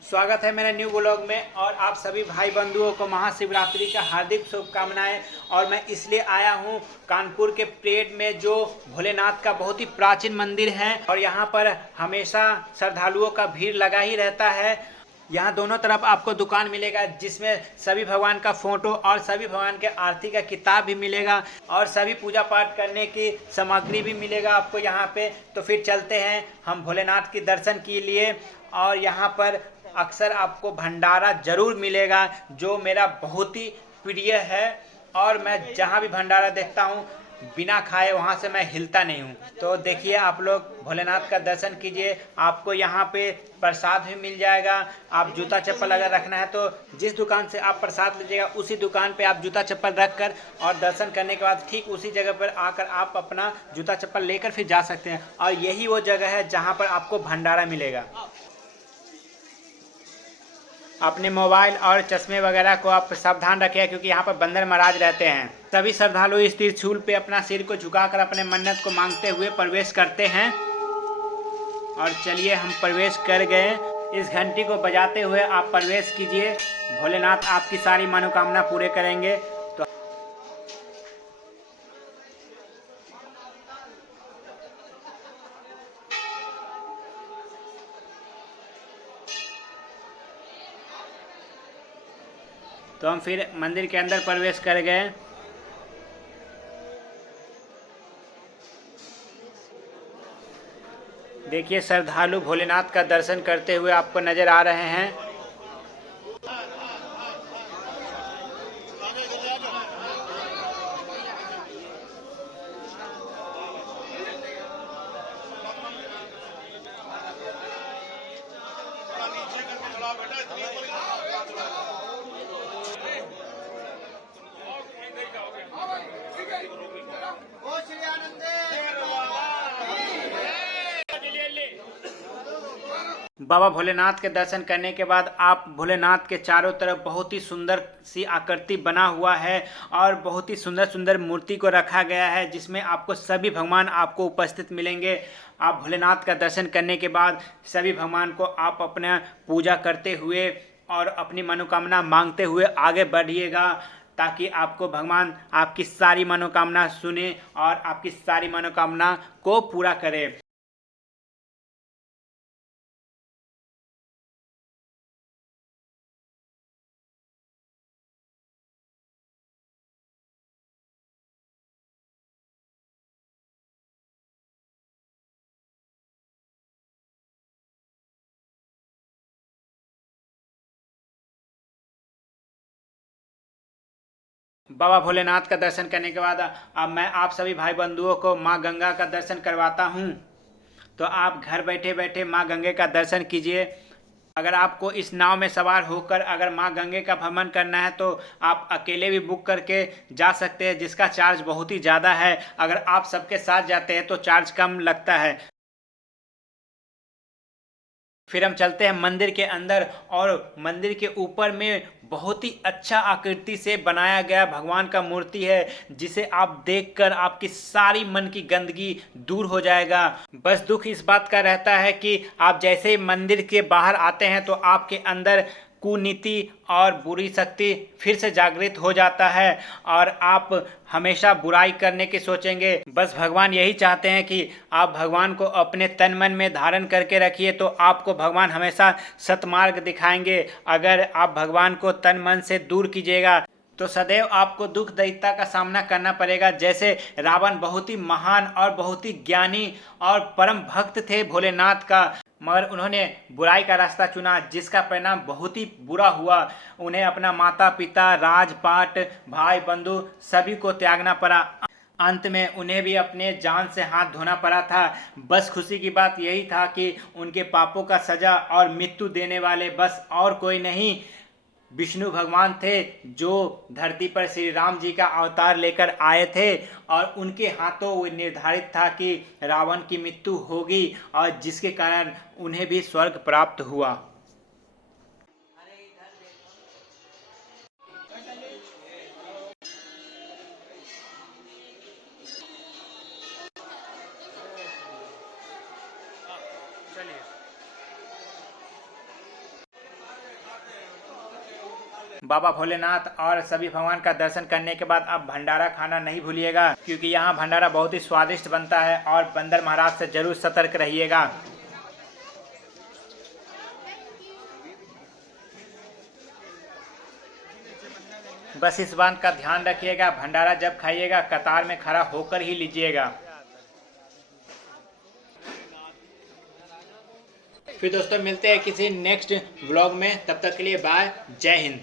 स्वागत है मेरे न्यू ब्लॉग में। और आप सभी भाई बंधुओं को महाशिवरात्रि का हार्दिक शुभकामनाएं। और मैं इसलिए आया हूं कानपुर के परेड में, जो भोलेनाथ का बहुत ही प्राचीन मंदिर है और यहां पर हमेशा श्रद्धालुओं का भीड़ लगा ही रहता है। यहाँ दोनों तरफ आपको दुकान मिलेगा जिसमें सभी भगवान का फोटो और सभी भगवान के आरती का किताब भी मिलेगा और सभी पूजा पाठ करने की सामग्री भी मिलेगा आपको यहाँ पे। तो फिर चलते हैं हम भोलेनाथ के दर्शन के लिए। और यहाँ पर अक्सर आपको भंडारा जरूर मिलेगा, जो मेरा बहुत ही प्रिय है। और मैं जहाँ भी भंडारा देखता हूँ, बिना खाए वहाँ से मैं हिलता नहीं हूँ। तो देखिए, आप लोग भोलेनाथ का दर्शन कीजिए। आपको यहाँ पे प्रसाद भी मिल जाएगा। आप जूता चप्पल अगर रखना है तो जिस दुकान से आप प्रसाद लीजिएगा उसी दुकान पे आप जूता चप्पल रख कर और दर्शन करने के बाद ठीक उसी जगह पर आकर आप अपना जूता चप्पल लेकर फिर जा सकते हैं। और यही वो जगह है जहाँ पर आपको भंडारा मिलेगा। अपने मोबाइल और चश्मे वगैरह को आप सावधान रखिए, क्योंकि यहाँ पर बंदर महाराज रहते हैं। सभी श्रद्धालु इस त्रिशूल पे अपना सिर को झुकाकर अपने मन्नत को मांगते हुए प्रवेश करते हैं। और चलिए, हम प्रवेश कर गए। इस घंटी को बजाते हुए आप प्रवेश कीजिए। भोलेनाथ आपकी सारी मनोकामना पूरे करेंगे। तो हम फिर मंदिर के अंदर प्रवेश कर गए। देखिए, श्रद्धालु भोलेनाथ का दर्शन करते हुए आपको नजर आ रहे हैं। बाबा भोलेनाथ के दर्शन करने के बाद आप भोलेनाथ के चारों तरफ बहुत ही सुंदर सी आकृति बना हुआ है और बहुत ही सुंदर सुंदर मूर्ति को रखा गया है, जिसमें आपको सभी भगवान आपको उपस्थित मिलेंगे। आप भोलेनाथ का दर्शन करने के बाद सभी भगवान को आप अपना पूजा करते हुए और अपनी मनोकामना मांगते हुए आगे बढ़िएगा, ताकि आपको भगवान आपकी सारी मनोकामना सुने और आपकी सारी मनोकामना को पूरा करे। बाबा भोलेनाथ का दर्शन करने के बाद अब मैं आप सभी भाई बंधुओं को माँ गंगा का दर्शन करवाता हूँ। तो आप घर बैठे बैठे माँ गंगे का दर्शन कीजिए। अगर आपको इस नाव में सवार होकर अगर माँ गंगे का भ्रमण करना है तो आप अकेले भी बुक करके जा सकते हैं, जिसका चार्ज बहुत ही ज़्यादा है। अगर आप सबके साथ जाते हैं तो चार्ज कम लगता है। फिर हम चलते हैं मंदिर के अंदर। और मंदिर के ऊपर में बहुत ही अच्छा आकृति से बनाया गया भगवान का मूर्ति है, जिसे आप देखकर आपकी सारी मन की गंदगी दूर हो जाएगा। बस दुख इस बात का रहता है कि आप जैसे ही मंदिर के बाहर आते हैं तो आपके अंदर कुनीति और बुरी शक्ति फिर से जागृत हो जाता है और आप हमेशा बुराई करने की सोचेंगे। बस भगवान यही चाहते हैं कि आप भगवान को अपने तन मन में धारण करके रखिए, तो आपको भगवान हमेशा सतमार्ग दिखाएंगे। अगर आप भगवान को तन मन से दूर कीजिएगा तो सदैव आपको दुख दैत्यता का सामना करना पड़ेगा। जैसे रावण बहुत ही महान और बहुत ही ज्ञानी और परम भक्त थे भोलेनाथ का, मगर उन्होंने बुराई का रास्ता चुना, जिसका परिणाम बहुत ही बुरा हुआ। उन्हें अपना माता पिता, राजपाट, भाई बंधु सभी को त्यागना पड़ा। अंत में उन्हें भी अपने जान से हाथ धोना पड़ा था। बस खुशी की बात यही था कि उनके पापों का सजा और मृत्यु देने वाले बस और कोई नहीं, विष्णु भगवान थे, जो धरती पर श्री राम जी का अवतार लेकर आए थे। और उनके हाथों वो निर्धारित था कि रावण की मृत्यु होगी, और जिसके कारण उन्हें भी स्वर्ग प्राप्त हुआ। बाबा भोलेनाथ और सभी भगवान का दर्शन करने के बाद आप भंडारा खाना नहीं भूलिएगा, क्योंकि यहाँ भंडारा बहुत ही स्वादिष्ट बनता है और बंदर महाराज से जरूर सतर्क रहिएगा। बस इस बात का ध्यान रखिएगा, भंडारा जब खाइएगा कतार में खड़ा होकर ही लीजिएगा। फिर दोस्तों मिलते हैं किसी नेक्स्ट व्लॉग में, तब तक के लिए बाय, जय हिंद।